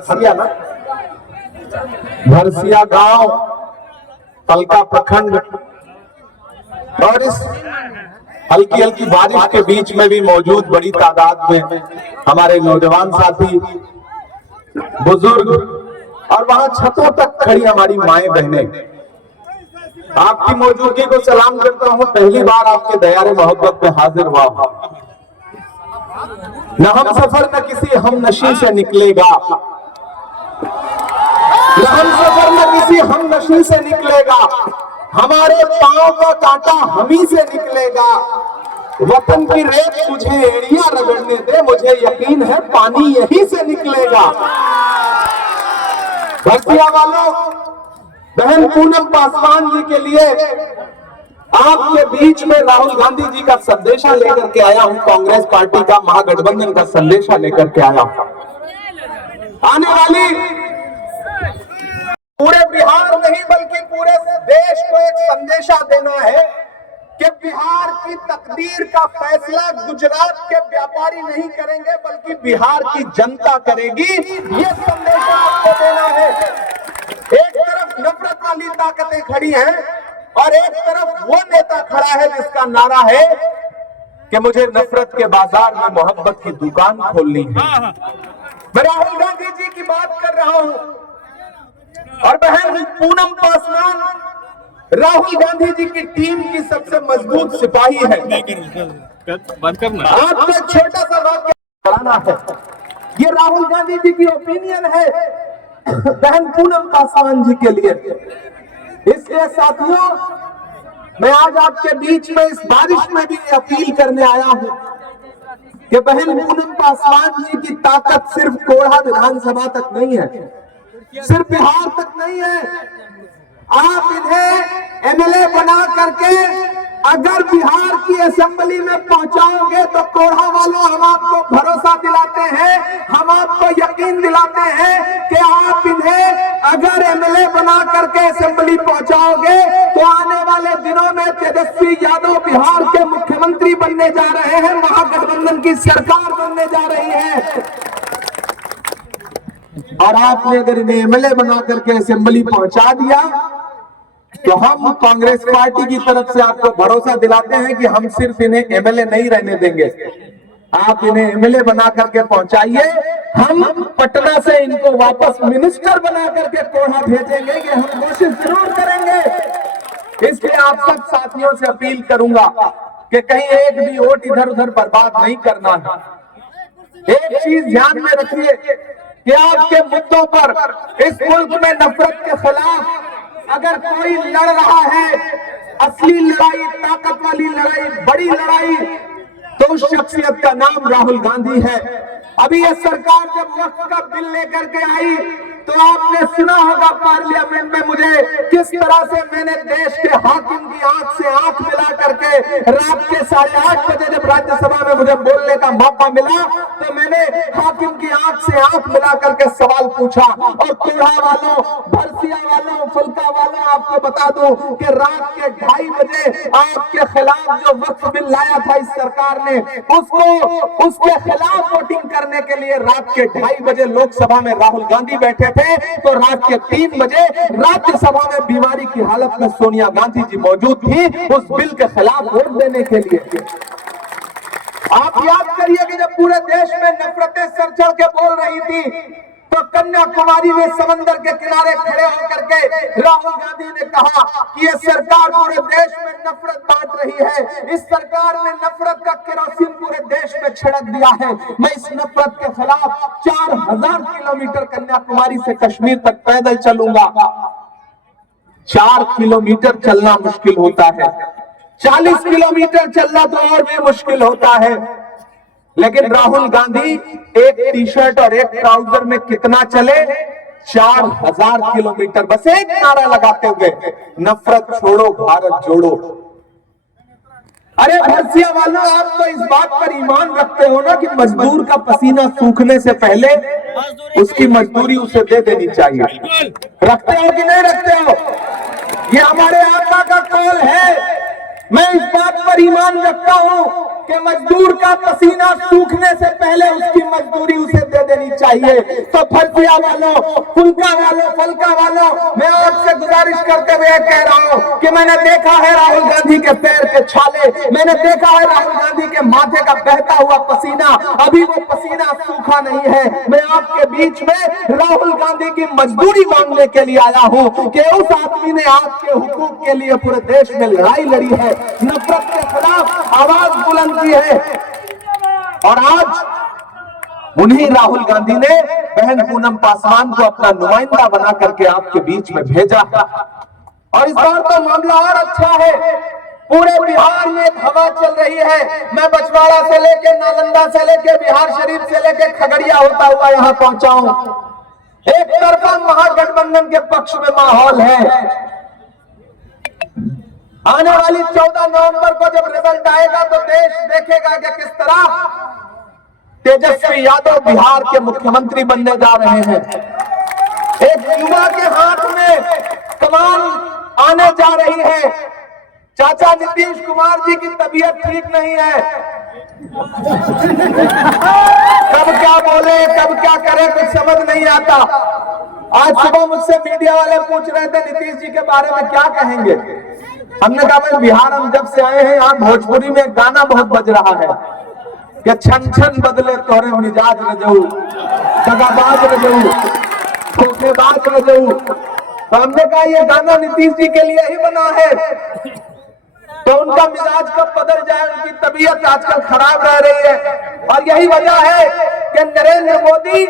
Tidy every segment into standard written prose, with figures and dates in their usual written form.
भरसिया ना, भरसिया गांव, फलका प्रखंड, और इस हल्की हल्की बारिश के बीच में भी मौजूद बड़ी तादाद में हमारे नौजवान साथी, बुजुर्ग, और वहां छतों तक खड़ी हमारी माएं बहनें, आपकी मौजूदगी को सलाम करता हूं। पहली बार आपके दयारे मोहब्बत में हाजिर हुआ हूं। न हम सफर न किसी हम नशी से निकलेगा, न हम सफर न किसी हम नशी से निकलेगा, हमारे पांव का कांटा हमी से निकलेगा। वतन की रेत मुझे एड़ियां रगड़ने दे, मुझे यकीन है पानी यहीं से निकलेगा। भरसिया वालों, बहन पूनम पासवान जी के लिए आपके बीच में राहुल गांधी जी का संदेशा लेकर के आया हूं। कांग्रेस पार्टी का, महागठबंधन का संदेशा लेकर के आया हूं। आने वाली पूरे बिहार नहीं बल्कि पूरे देश को एक संदेशा देना है कि बिहार की तकदीर का फैसला गुजरात के व्यापारी नहीं करेंगे बल्कि बिहार की जनता करेगी। ये संदेशा आपको देना है। एक तरफ नफरत वाली ताकतें खड़ी हैं और एक तरफ वो नेता खड़ा है जिसका नारा है कि मुझे नफरत के बाजार में मोहब्बत की दुकान खोलनी है। मैं राहुल गांधी जी की बात कर रहा हूं और बहन पूनम पासवान राहुल गांधी जी की टीम की सबसे मजबूत सिपाही है। आपको एक छोटा सा वाक्य बताना है, ये राहुल गांधी जी की ओपिनियन है बहन पूनम पासवान जी के लिए। इसलिए साथियों, मैं आज आपके बीच में इस बारिश में भी अपील करने आया हूं कि बहन पूनम पासवान जी की ताकत सिर्फ कोढ़ा विधानसभा तक नहीं है, सिर्फ बिहार तक नहीं है। आप इन्हें एमएलए बना करके अगर बिहार की असेंबली में पहुंचाओगे तो कोढ़ा वालों, हम आपको भरोसा दिलाते हैं, हम आपको यकीन दिलाते हैं कि आप इन्हें अगर एमएलए बना करके असेंबली पहुंचाओगे तो आने वाले दिनों में तेजस्वी यादव बिहार के मुख्यमंत्री बनने जा रहे हैं, महागठबंधन की सरकार बनने जा रही है। और आपने अगर इन्हें एमएलए बना करके असेंबली पहुंचा दिया तो हम कांग्रेस पार्टी की तरफ से आपको भरोसा दिलाते हैं कि हम सिर्फ इन्हें एमएलए नहीं रहने देंगे। आप इन्हें एमएलए बना करके पहुंचाइए, हम पटना से इनको वापस मिनिस्टर बना करके कोढ़ा भेजेंगे, कि हम कोशिश जरूर करेंगे। इसलिए आप सब साथियों से अपील करूंगा कि कहीं एक भी वोट इधर उधर बर्बाद नहीं करना है। एक चीज ध्यान में रखिए कि आपके मुद्दों पर इस मुल्क में नफरत के खिलाफ अगर कोई लड़ रहा है, असली लड़ाई, ताकत वाली लड़ाई, बड़ी लड़ाई, तो उस शख्सियत का नाम राहुल गांधी है। अभी ये सरकार जब वक्त का बिल लेकर के आई तो आपने सुना होगा पार्लियामेंट में मुझे किस तरह से मैंने देश के हाकिम की आंख से आंख मिला करके रात के 8:30 बजे जब राज्यसभा में मुझे बोलने का मौका मिला तो मैंने हाकिम की आंख से आंख मिला करके सवाल पूछा। और कोढ़ा वालों, भरसिया वालों, फुल्का वालों, आपको बता दूं कि रात के 2:30 बजे आपके खिलाफ जो वक्फ बिल लाया था इस सरकार ने, उसके खिलाफ वोटिंग करने के लिए रात के 2:30 बजे लोकसभा में राहुल गांधी बैठे थे, तो रात के 3 बजे राज्यसभा में बीमारी की हालत में सोनिया गांधी जी मौजूद थी उस बिल के खिलाफ वोट देने के लिए। आप याद करिए कि जब पूरे देश में नफरतें सर चढ़ के बोल रही थी तो कन्याकुमारी में समंदर के किनारे खड़े होकर के राहुल गांधी ने कहा कि ये सरकार पूरे देश में नफरत बांट रही है, इस सरकार ने नफरत का केरोसिन पूरे देश में छिड़क दिया है। मैं इस नफरत के खिलाफ 4000 किलोमीटर कन्याकुमारी से कश्मीर तक पैदल चलूंगा। 4 किलोमीटर चलना मुश्किल होता है, 40 किलोमीटर चलना तो और भी मुश्किल होता है, लेकिन राहुल गांधी एक टी-शर्ट और एक ट्राउजर में कितना चले? 4000 किलोमीटर, बस एक नारा लगाते हुए, नफरत छोड़ो भारत जोड़ो। अरे भरसिया वालों, आप तो इस बात पर ईमान रखते हो ना कि मजदूर का पसीना सूखने से पहले उसकी मजदूरी उसे दे देनी चाहिए। रखते हो कि नहीं रखते हो? ये हमारे आका का कौल है। मैं इस बात पर ईमान रखता हूं कि मजदूर का पसीना सूखने से पहले उसकी मजदूरी उसे दे देनी चाहिए। तो फलसिया वालों, फुल्का वालों, फलका वालों, मैं आपसे गुजारिश करते हुए कह रहा हूं कि मैंने देखा है राहुल गांधी के पैर के छाले, मैंने देखा है राहुल गांधी के माथे का बहता हुआ पसीना, अभी वो पसीना सूखा नहीं है। मैं आपके बीच में राहुल गांधी की मजदूरी मांगने के लिए आया हूं कि उस आदमी ने आपके हुकूक के लिए पूरे देश में लड़ाई लड़ी है, नफरत के खिलाफ आवाज बुलंद की है, और आज उन्हीं राहुल गांधी ने बहन पूनम पासवान को अपना नुमाइंदा बना करके आपके बीच में भेजा। और इस बार तो मामला और अच्छा है, पूरे बिहार में एक हवा चल रही है। मैं बछवाड़ा से लेके, नालंदा से लेके, बिहार शरीफ से लेके खगड़िया होता हुआ यहां पहुंचा हूं। एक तरफा महागठबंधन के पक्ष में माहौल है। आने वाली 14 नवंबर को जब रिजल्ट आएगा तो देश देखेगा कि किस तरह तेजस्वी यादव बिहार के मुख्यमंत्री बनने जा रहे हैं। एक युवा के हाथ में कमान आने जा रही है। चाचा नीतीश कुमार जी की तबीयत ठीक नहीं है, कब क्या बोले कब क्या करे कुछ समझ नहीं आता। आज सुबह मुझसे मीडिया वाले पूछ रहे थे नीतीश जी के बारे में क्या कहेंगे। हमने कहा भाई बिहार हम जब से आए हैं यहाँ भोजपुरी में गाना बहुत बज रहा है कि छन छन बदले तोरे मिजाज रजऊ, दगाबाज रजऊ, धोखेबाज रजऊ। तो हमने कहा ये गाना नीतीश जी के लिए ही बना है, तो उनका मिजाज कब बदल जाए, उनकी तबीयत आजकल खराब रह रही है। और यही वजह है कि नरेंद्र मोदी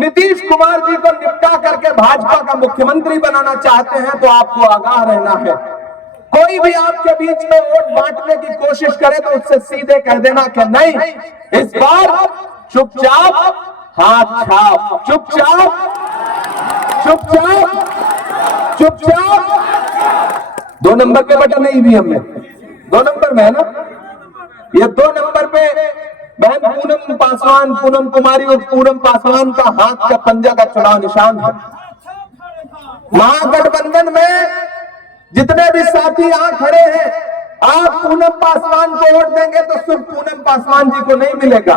नीतीश कुमार जी को निपटा करके भाजपा का मुख्यमंत्री बनाना चाहते हैं। तो आपको आगाह रहना है, कोई भी आपके बीच में वोट बांटने की कोशिश करे तो उससे सीधे कह देना कि नहीं, इस बार चुपचाप हाथ छाप, चुपचाप चुपचाप चुपचाप। 2 नंबर के बटन नहीं भी हमने 2 नंबर में है ना, ये 2 नंबर पे बहन पूनम पासवान, पूनम कुमारी और पूनम पासवान का हाथ का पंजा का चुनाव निशान है। महागठबंधन में जितने भी साथी यहां खड़े हैं, आप पूनम पासवान को वोट देंगे तो सिर्फ पूनम पासवान जी को नहीं मिलेगा,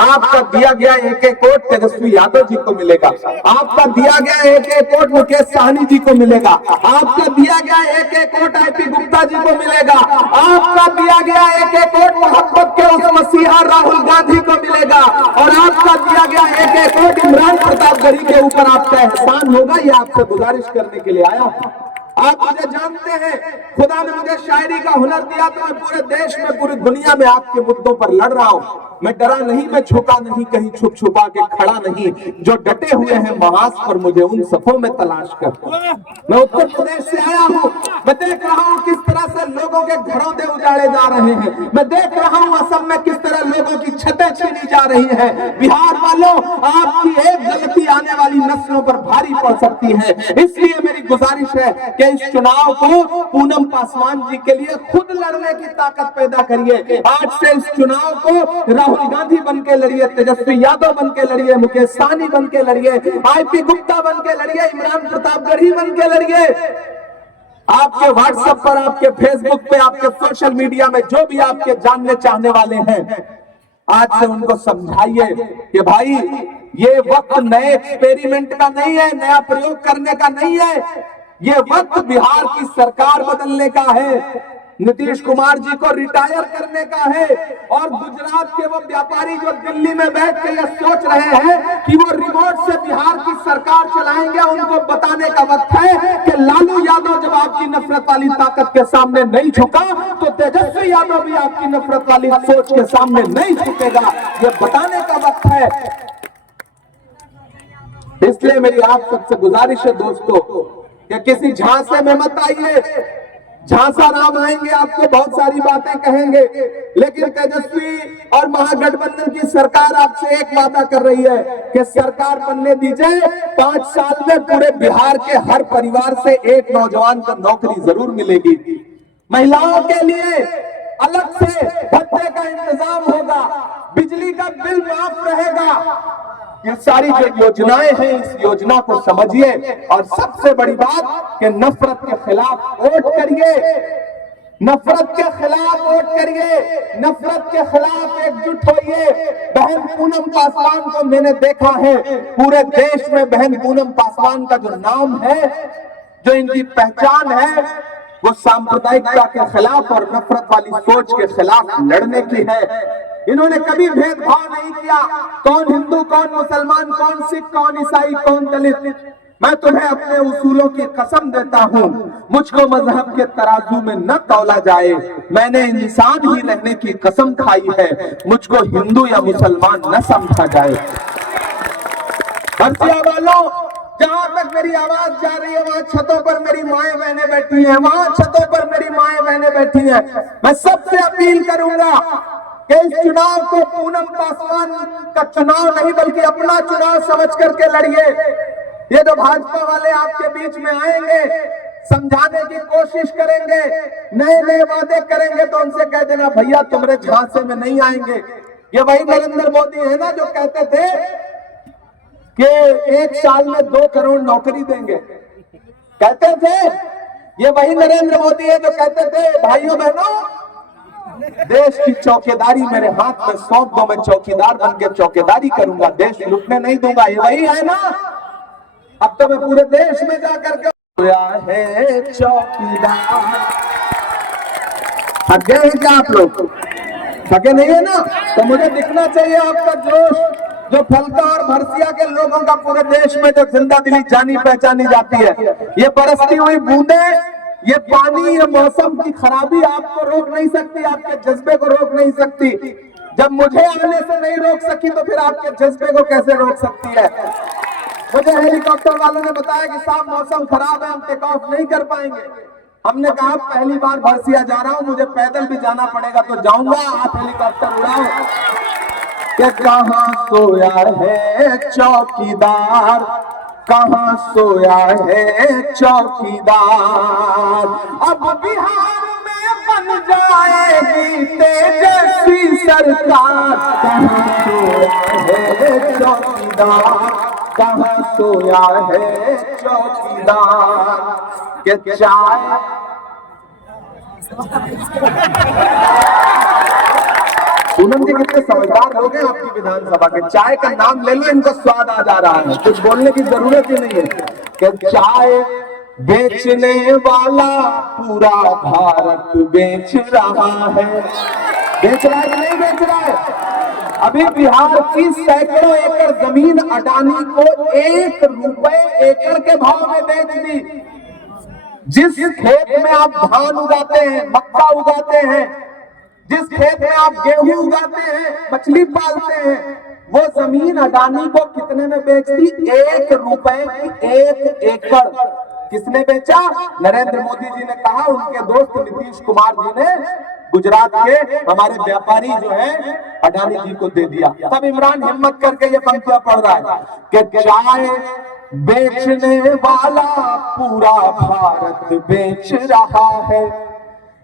आपका दिया गया एक वोट तेजस्वी यादव जी को मिलेगा, आपका दिया गया एक वोट मुकेश सहनी जी को मिलेगा, आपका दिया गया एक वोट आईपी गुप्ता जी को मिलेगा, आपका दिया गया एक वोट मोहब्बत के उस मसीहा राहुल गांधी को मिलेगा, और आपका दिया गया एक वोट इमरान प्रतापगढ़ी के ऊपर आपका एहसान होगा। ये आपसे गुजारिश करने के लिए आया। आप मुझे जानते हैं, खुदा ने मुझे शायरी का हुनर दिया तो मैं पूरे देश में, पूरी दुनिया में आपके मुद्दों पर लड़ रहा हूं। मैं डरा नहीं, मैं झुका नहीं, कहीं छुप छुपा के खड़ा नहीं। जो डटे हुए हैं महास पर मुझे उन सफों में तलाश कर। मैं उत्तर प्रदेश से आया हूं, मैं देख रहा हूं किस तरह से लोगों के घरों से उजाड़े जा रहे हैं। मैं देख रहा हूं असम में किस तरह लोगों की छतें छीनी जा रही है। बिहार वालों, आपकी एक गलती आने वाली नस्लों पर भारी पड़ सकती है। इसलिए मेरी गुजारिश है कि इस चुनाव को पूनम पासवान जी के लिए खुद लड़ने की ताकत पैदा करिए। आज से इस चुनाव को राहुल गांधी बन के लड़िए, तेजस्वी यादव बन के लड़िए, मुकेश सहनी बन के लड़िए, आईपी गुप्ता बन के लड़िए, इमरान प्रतापगढ़ी बन के लड़िए। आपके व्हाट्सएप पर, आपके फेसबुक पे, आपके सोशल मीडिया में जो भी आपके जानने चाहने वाले हैं, आज से उनको समझाइए कि भाई ये वक्त नए एक्सपेरिमेंट का नहीं है, नया प्रयोग करने का नहीं है। ये वक्त बिहार की सरकार बदलने का है, नीतीश कुमार जी को रिटायर करने का है, और गुजरात के वो व्यापारी जो दिल्ली में बैठ के ये सोच रहे हैं कि वो रिमोट से बिहार की सरकार चलाएंगे, उनको बताने का वक्त है कि लालू यादव जब आपकी नफरत वाली ताकत के सामने नहीं झुका तो तेजस्वी यादव भी आपकी नफरत वाली सोच के सामने नहीं झुकेगा। ये बताने का वक्त है। इसलिए मेरी आप सबसे गुजारिश है दोस्तों कि किसी झांसे में मत आइए। झांसा राम आएंगे, आपको बहुत सारी बातें कहेंगे, लेकिन तेजस्वी और महागठबंधन की सरकार आपसे एक वादा कर रही है कि सरकार बनने दीजिए, 5 साल में पूरे बिहार के हर परिवार से एक नौजवान को नौकरी जरूर मिलेगी। महिलाओं के लिए अलग से भत्ते का इंतजाम होगा, बिजली का बिल माफ रहेगा। ये सारी जो योजनाएं हैं, इस योजना को समझिए, और सबसे बड़ी बात कि नफरत के खिलाफ वोट करिए। नफरत के खिलाफ वोट करिए, नफरत के खिलाफ एकजुट होइए। बहन पूनम पासवान को मैंने देखा है, पूरे देश में बहन पूनम पासवान का जो नाम है, जो इनकी पहचान है, वो सांप्रदायिकता के खिलाफ और नफरत वाली सोच के खिलाफ लड़ने की है। इन्होंने कभी भेदभाव नहीं किया, कौन हिंदू, कौन मुसलमान, कौन सिख, कौन ईसाई, कौन दलित। मैं तुम्हें अपने उसूलों की कसम देता हूं, मुझको मजहब के तराजू में न तौला जाए। मैंने इंसान ही रहने की कसम खाई है, मुझको हिंदू या मुसलमान न समझा जाए। भरसिया वालों, जहां तक मेरी आवाज जा रही है, वहां छतों पर मेरी माएं बहनें बैठी हैं, वहां छतों पर मेरी माएं बहनें बैठी हैं। मैं सबसे अपील करूंगा कि इस चुनाव को पूनम पासवान का चुनाव नहीं बल्कि अपना चुनाव समझ करके लड़िए। ये जो भाजपा वाले आपके बीच में आएंगे, समझाने की कोशिश करेंगे, नए नए वादे करेंगे, तो उनसे कह देना भैया तुम्हारे झांसे में नहीं आएंगे। ये वही नरेंद्र मोदी है ना जो कहते थे कि 1 साल में 2 करोड़ नौकरी देंगे, कहते थे। ये वही नरेंद्र मोदी है जो कहते थे भाइयों बहनों, देश की चौकीदारी मेरे हाथ में सौंप दो, मैं चौकीदार बन के चौकीदारी करूंगा, देश लुटने नहीं दूंगा। ये वही है ना। अब तो मैं पूरे देश में जाकर के है चौकीदार। थक गए हैं क्या आप लोग? थके नहीं है ना? तो मुझे दिखना चाहिए आपका जोश, जो फलका और भरसिया के लोगों का पूरे देश में जो जिंदा दिली जानी पहचानी जाती है। ये बरसती हुई बूंदे, ये पानी, ये मौसम की खराबी आपको रोक नहीं सकती, आपके जज्बे को रोक नहीं सकती। जब मुझे आने से नहीं रोक सकी तो फिर आपके जज्बे को कैसे रोक सकती है? मुझे हेलीकॉप्टर वालों ने बताया कि साहब मौसम खराब है, हम टेक ऑफ नहीं कर पाएंगे। हमने कहा पहली बार भरसिया जा रहा हूं, मुझे पैदल भी जाना पड़ेगा तो जाऊंगा, आप हेलीकॉप्टर उड़ाओ। कि कहां सोया है चौकीदार, कहां सोया है चौकीदार। अब बिहार में बन जाएगी तेजस्वी सरकार। कहां सोया है चौकीदार, कहां सोया है चौकीदार। के चाय पूनम जी कितने समझदार हो गए आपकी विधानसभा के। चाय का नाम ले लो, इनको स्वाद आ जा रहा है, कुछ बोलने की जरूरत ही नहीं है। कि चाय बेचने वाला पूरा भारत बेच रहा है। बेच रहा है कि नहीं बेच रहा है? अभी बिहार की सैकड़ों एकड़ जमीन अडानी को 1 रुपए एकड़ के भाव में बेच दी। जिस खेत में आप धान उगाते हैं, मक्का उगाते हैं, जिस खेत में आप गेहूं उगाते हैं, मछली पालते हैं, वो जमीन अडानी को कितने में बेच दी? 1 रुपए की 1 एकड़। किसने बेचा? नरेंद्र मोदी जी ने कहा, उनके दोस्त नीतीश कुमार जी ने गुजरात के हमारे व्यापारी जो है अडानी जी को दे दिया। तब इमरान हिम्मत करके ये पंक्तियां पढ़ रहा है कि चाय बेचने वाला पूरा भारत बेच रहा है।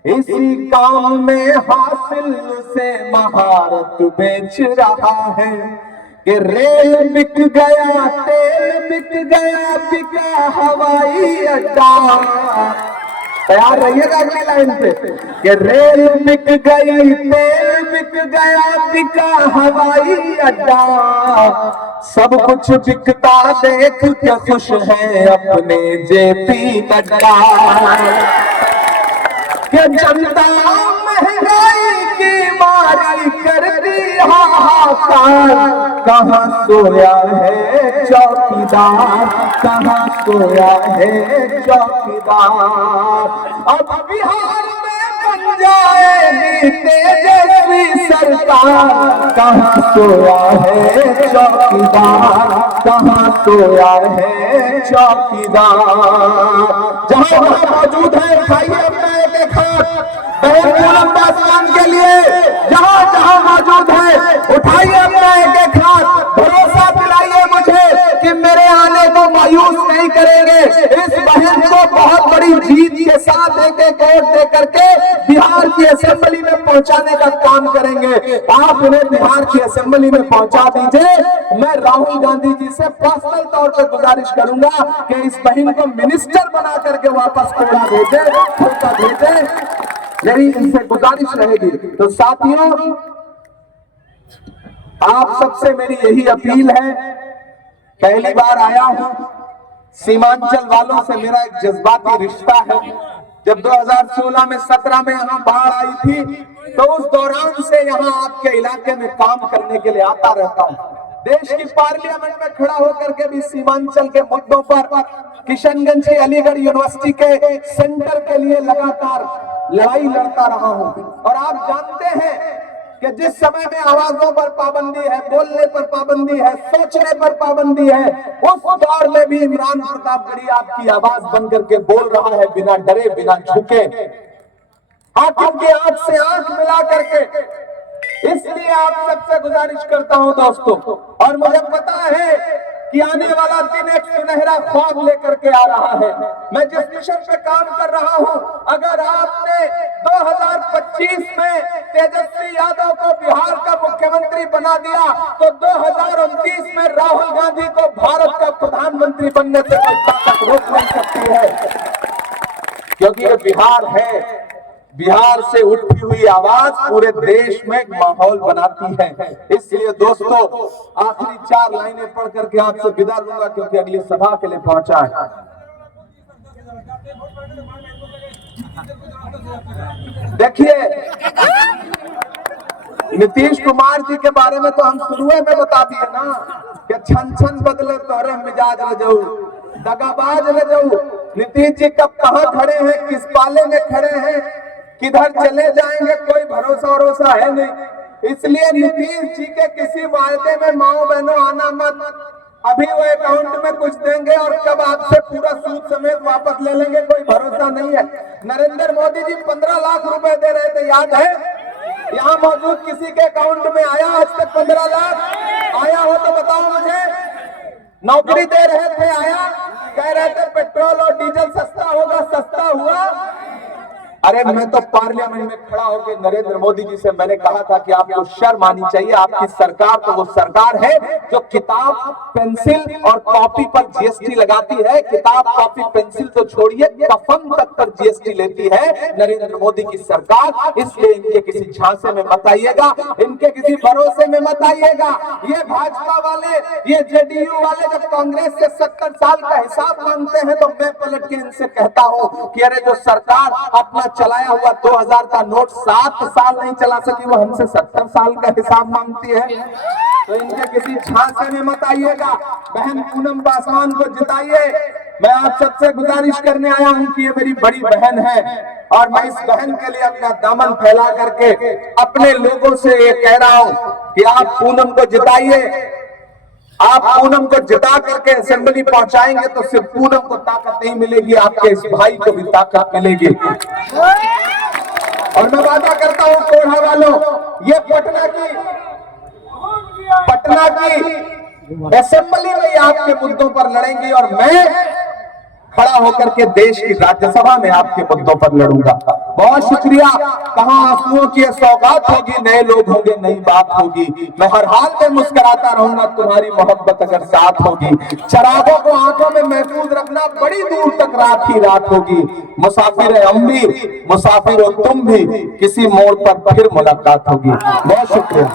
इसी काम में हासिल से महारत बेच रहा है। कि रेल बिक गया, तेल बिक गया, बिका हवाई अड्डा। तैयार रहिएगा अगली लाइन पे। कि रेल बिक गई, तेल बिक गया, बिका हवाई अड्डा। सब कुछ बिकता देख के खुश है अपने जेपी नड्डा। कि जनता महंगाई की मारी करती हाहाकार। कहां सोया है चौकीदार, कहां सोया है चौकीदार। अब बिहार में बन जाएगी तेजस्वी सरकार। कहां सोया है चौकीदार, कहां सोया है चौकीदार। जहां जहां मौजूद है उठाइए अपना एक हाथ बहन पूनम पासवान के लिए। जहां जहां मौजूद है उठाइए अपना एक हाथ। भरोसा दिलाइए मुझे कि मेरे आने को मायूस नहीं करेंगे। इस बहन को बहुत बड़ी जीत के साथ एक वोट दे करके बिहार की असेंबली में पहुंचाने का काम करेंगे। आप उन्हें बिहार की असेंबली में पहुंचा दीजिए। मैं राहुल गांधी जी से पर्सनल तौर पर गुजारिश करूंगा कि इस बहन को मिनिस्टर बना करके वापस कोड़ा भेजे, भेजे। मेरी इनसे गुजारिश रहेगी। तो साथियों, आप सबसे मेरी यही अपील है, पहली बार आया हूं, सीमांचल वालों से मेरा एक जज्बाती रिश्ता है। जब 2016 में 17 में यहां बाढ़ आई थी, तो उस दौरान से यहां आपके इलाके में काम करने के लिए आता रहता हूं। देश की पार्लियामेंट में खड़ा होकर के भी सीमांचल के मुद्दों पर, किशनगंज की अलीगढ़ यूनिवर्सिटी के सेंटर के लिए लगातार लड़ाई लड़ता रहा हूं। और आप जानते हैं कि जिस समय में आवाजों पर पाबंदी है, बोलने पर पाबंदी है, सोचने पर पाबंदी है, उस दौर में भी इमरान प्रतापगढ़ी आपकी आवाज बन करके बोल रहा है, बिना डरे, बिना झुके, हाकिम की आंख से आंख मिला करके। इसलिए आप सबसे गुजारिश करता हूं दोस्तों, और मुझे पता है कि आने वाला दिन एक सुनहरा ख्वाब लेकर के आ रहा है। मैं जिस मिशन पे काम कर रहा हूं, अगर आपने 2025 में तेजस्वी यादव को बिहार का मुख्यमंत्री बना दिया, तो 2029 में राहुल गांधी को भारत का प्रधानमंत्री बनने से कोई ताकत रोक नहीं सकती है, क्योंकि ये बिहार है। बिहार से उठी हुई आवाज पूरे देश में एक माहौल बनाती है। इसलिए दोस्तों, आखिरी 4 लाइनें पढ़ करके आपसे विदा लूंगा, क्योंकि अगली सभा के लिए पहुंचा है। देखिए, नीतीश कुमार जी के बारे में तो हम शुरुए में बता दिए ना कि छन छन बदले तोरे मिजाज ले जाऊ, दगाबाज ले जाऊ। नीतीश जी कब कहां खड़े हैं, किस पाले में खड़े हैं, किधर चले जाएंगे, कोई भरोसा है नहीं। इसलिए नीतीश जी के किसी वायदे में माओ बहनों आना मत। अभी वो अकाउंट में कुछ देंगे और कब आपसे पूरा सूद समेत वापस ले लेंगे, कोई भरोसा नहीं है। नरेंद्र मोदी जी 15 लाख रुपए दे रहे थे, याद है? यहाँ मौजूद किसी के अकाउंट में आया आज तक 15 लाख? आया हो तो बताओ मुझे। नौकरी दे रहे थे, आया? कह रहे थे पेट्रोल और डीजल सस्ता होगा, सस्ता हुआ? अरे मैं तो पार्लियामेंट में खड़ा होकर नरेंद्र मोदी जी से मैंने कहा था कि आपको शर्म आनी चाहिए। आपकी सरकार तो वो सरकार है जो किताब, पेंसिल और कॉपी पर जीएसटी लगाती है। किताब, कॉपी, पेंसिल तो छोड़िए, कफन तक पर जीएसटी लेती है नरेंद्र मोदी की सरकार। इसलिए इनके किसी झांसे में मत आइएगा, इनके किसी भरोसे में मत आइएगा। ये भाजपा वाले, ये जेडीयू वाले जब कांग्रेस से 70 साल का हिसाब मांगते हैं, तो मैं पलट के इनसे कहता हूँ कि अरे जो सरकार अपना चलाया हुआ 2000 का नोट 7 साल नहीं चला सकी, वो हमसे 70 साल का हिसाब मांगती है। तो इनके किसी झांसे में मत आइएगा। बहन पूनम पासवान को जिताइए। मैं आप सबसे गुजारिश करने आया हूं कि ये मेरी बड़ी बहन है, और मैं इस बहन के लिए अपना दामन फैला करके अपने लोगों से ये कह रहा हूं कि आप पूनम को जिताइए। आप पूनम को जिता करके असेंबली पहुंचाएंगे तो सिर्फ पूनम को ताकत नहीं मिलेगी, आपके इस भाई को भी ताकत मिलेगी। और मैं वादा करता हूं कोढ़ा वालों, ये पटना की असेंबली में आपके मुद्दों पर लड़ेंगी, और मैं खड़ा होकर के देश की राज्यसभा में आपके मुद्दों पर लड़ूंगा। बहुत शुक्रिया। कहां आंसुओं की सौगात होगी, नए लोग होंगे, नई बात होगी। मैं हर हाल में मुस्कुराता रहूंगा, तुम्हारी मोहब्बत अगर साथ होगी। चरागों को आंखों में महफूज रखना, बड़ी दूर तक रात ही रात होगी। मुसाफिर है हम भी, मुसाफिर हो तुम भी, किसी मोड़ पर फिर मुलाकात होगी। बहुत शुक्रिया।